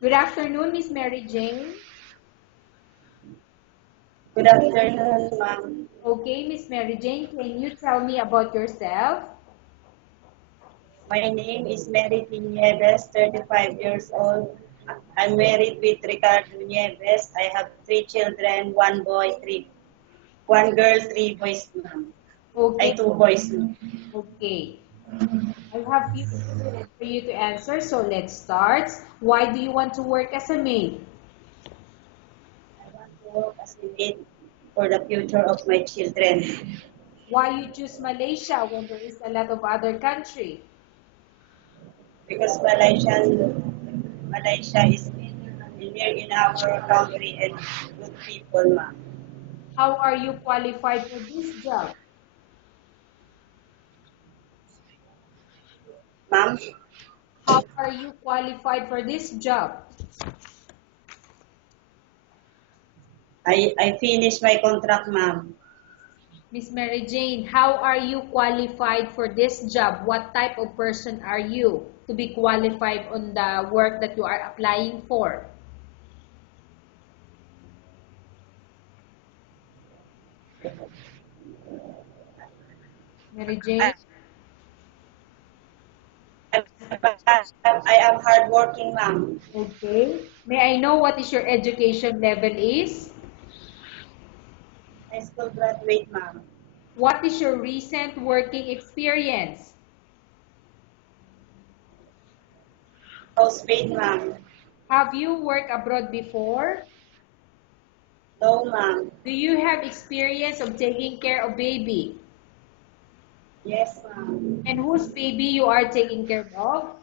Good afternoon, Miss Mary Jane. Good afternoon, ma'am. Okay, Miss Mary Jane, can you tell me about yourself? My name is Mary Nieves, 35 years old. I'm married with Ricardo Nieves. I have three children, one girl, three boys, ma'am. I Okay, two boys, ma'am. okay. I have few questions for you to answer, so let's start. Why do you want to work as a maid? I want to work as a maid for the future of my children Why you choose Malaysia when there is a lot of other country? because Malaysia is near in our country and good people, ma'am. How are you qualified for this job? Ma'am, How are you qualified for this job? I finished my contract, ma'am. Miss Mary Jane, how are you qualified for this job? What type of person are you to be qualified on the work that you are applying for? Mary Jane, I am hardworking, ma'am. okay. May I know what is your education level is? High school graduate, ma'am. What is your recent working experience? Housemaid, ma'am. Have you worked abroad before? No, ma'am. Do you have experience of taking care of baby? Yes, ma'am. And whose baby you are taking care of?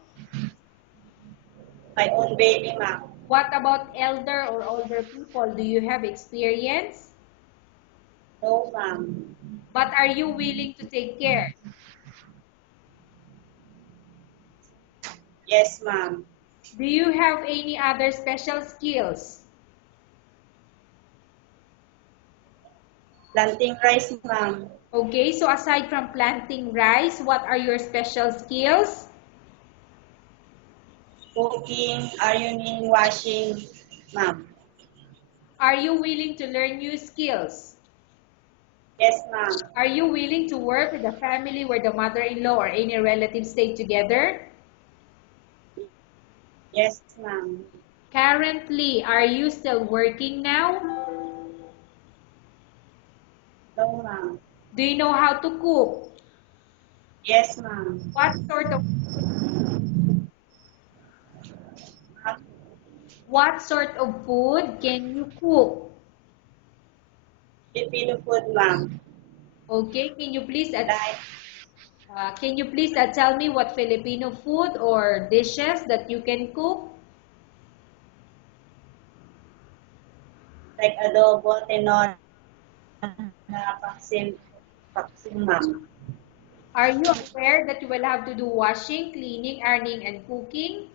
My own baby, ma'am. What about elder or older people? Do you have experience? No, ma'am. But are you willing to take care? Yes, ma'am. Do you have any other special skills? Planting rice, ma'am. Okay, so aside from planting rice, what are your special skills? Cooking, ironing, washing, ma'am. Are you willing to learn new skills? Yes, ma'am. Are you willing to work with a family where the mother-in-law or any relatives stay together? Yes, ma'am. Currently, are you still working now? No, ma'am. Do you know how to cook? Yes, ma'am. What sort of Ma'am, what sort of food can you cook? Filipino food, ma'am. Okay, Like, can you please tell me what Filipino food or dishes that you can cook? like adobo, tinola, paksim, paksim, ma'am. Are you aware that you will have to do washing, cleaning, ironing, and cooking?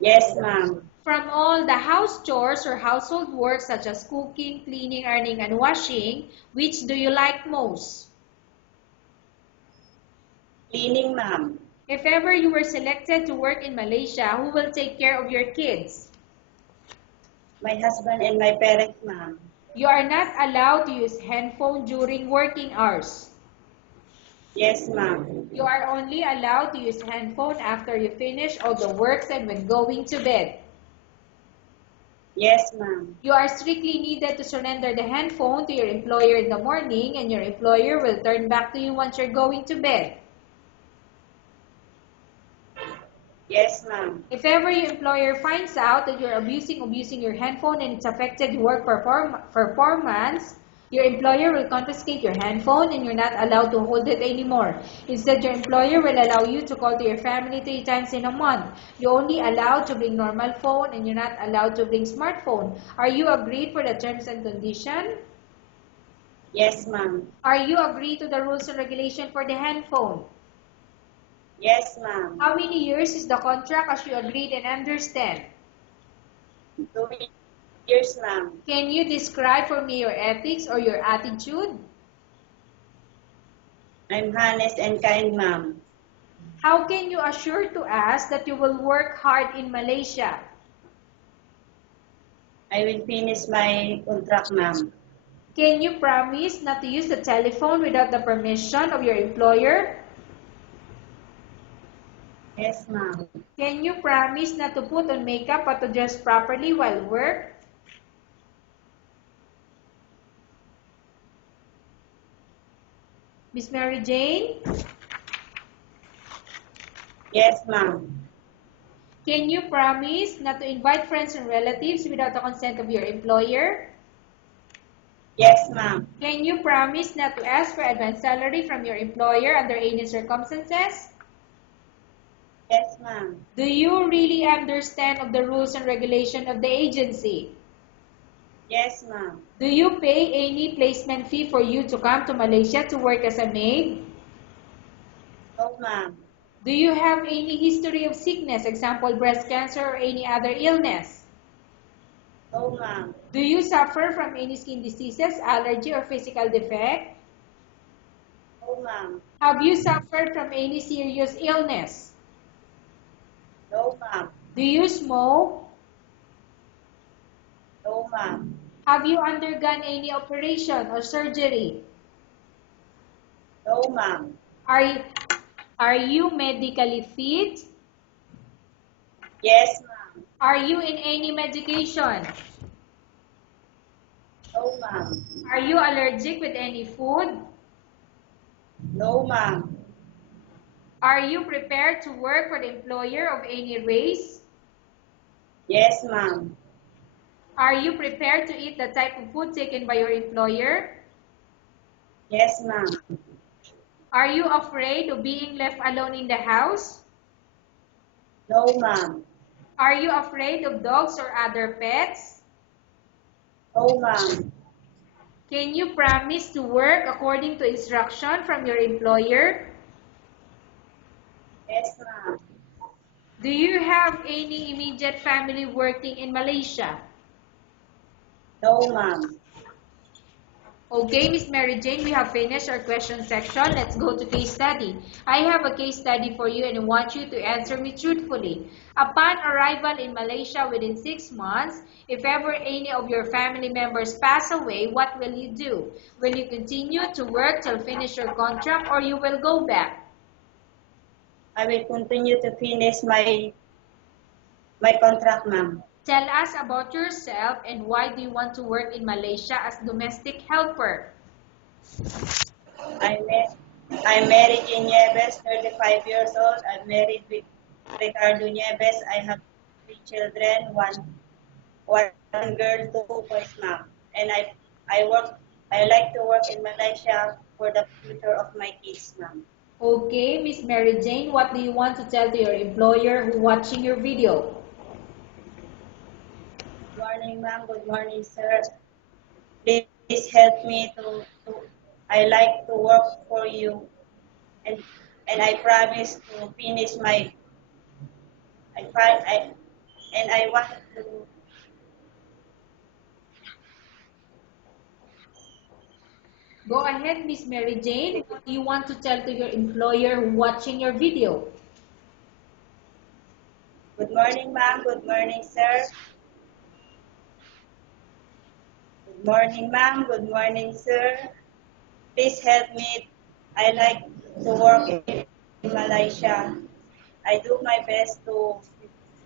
Yes, ma'am. From all the house chores or household work such as cooking, cleaning, ironing, and washing, which do you like most? Cleaning, ma'am. If ever you were selected to work in Malaysia, who will take care of your kids? My husband and my parents, ma'am. You are not allowed to use handphone during working hours. Yes, ma'am. You are only allowed to use handphone after you finish all the works and when going to bed. Yes, ma'am. You are strictly needed to surrender the handphone to your employer in the morning and your employer will turn back to you once you're going to bed. Yes, ma'am. If ever your employer finds out that you're abusing your handphone and it's affected your work performance, your employer will confiscate your handphone and you're not allowed to hold it anymore. Instead, your employer will allow you to call to your family 3 times in a month. You're only allowed to bring normal phone and you're not allowed to bring smartphone. Are you agreed for the terms and condition? Yes, ma'am. Are you agreed to the rules and regulation for the handphone? Yes, ma'am. How many years is the contract as you agreed and understand? 2 years, ma'am. Can you describe for me your ethics or your attitude? I'm honest and kind, ma'am. How can you assure to us that you will work hard in Malaysia? I will finish my contract, ma'am. Can you promise not to use the telephone without the permission of your employer? Yes, ma'am. Can you promise not to put on makeup or to dress properly while work? Miss Mary Jane? Yes, ma'am. Can you promise not to invite friends and relatives without the consent of your employer? Yes, ma'am. Can you promise not to ask for advance salary from your employer under any circumstances? Yes, ma'am. Do you really understand of the rules and regulation of the agency? Yes, ma'am. Do you pay any placement fee for you to come to Malaysia to work as a maid? No, ma'am. Do you have any history of sickness, example breast cancer or any other illness? No, ma'am. Do you suffer from any skin diseases, allergy or physical defect? No, ma'am. Have you suffered from any serious illness? No, ma'am. Do you smoke? No, ma'am. Have you undergone any operation or surgery? No, ma'am. Are, are you medically fit? Yes, ma'am. Are you in any medication? No, ma'am. Are you allergic with any food? No, ma'am. Are you prepared to work for the employer of any race? Yes, ma'am. Are you prepared to eat the type of food taken by your employer? Yes, ma'am. Are you afraid of being left alone in the house? No, ma'am. Are you afraid of dogs or other pets? No, ma'am. Can you promise to work according to instruction from your employer? Yes, ma'am. Do you have any immediate family working in Malaysia? No, ma'am. Okay, Miss Mary Jane, we have finished our question section. Let's go to case study. I have a case study for you and I want you to answer me truthfully. Upon arrival in Malaysia within 6 months, if ever any of your family members pass away, what will you do? Will you continue to work till finish your contract or you will go back? I will continue to finish my contract, ma'am. Tell us about yourself and why do you want to work in Malaysia as domestic helper? I met, I'm married in Nieves, 35 years old. I'm married with Ricardo Nieves. I have 3 children, one girl, 2 boys, ma'am. And I like to work in Malaysia for the future of my kids, ma'am. Okay, Miss Mary Jane, what do you want to tell to your employer who watching your video? Good morning, ma'am. Good morning, sir. Please help me I like to work for you, and I promise to finish my I, fi- I and I want to Go ahead, Miss Mary Jane. What do you want to tell to your employer who watching your video? Good morning, ma'am. Good morning, sir. Good morning, ma'am. Good morning, sir. Please help me. I like to work in Malaysia. I do my best to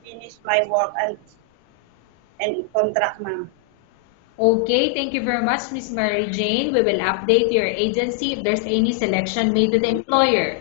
finish my work and contract, ma'am. Okay, thank you very much, Miss Mary Jane. We will update your agency if there's any selection made to the employer.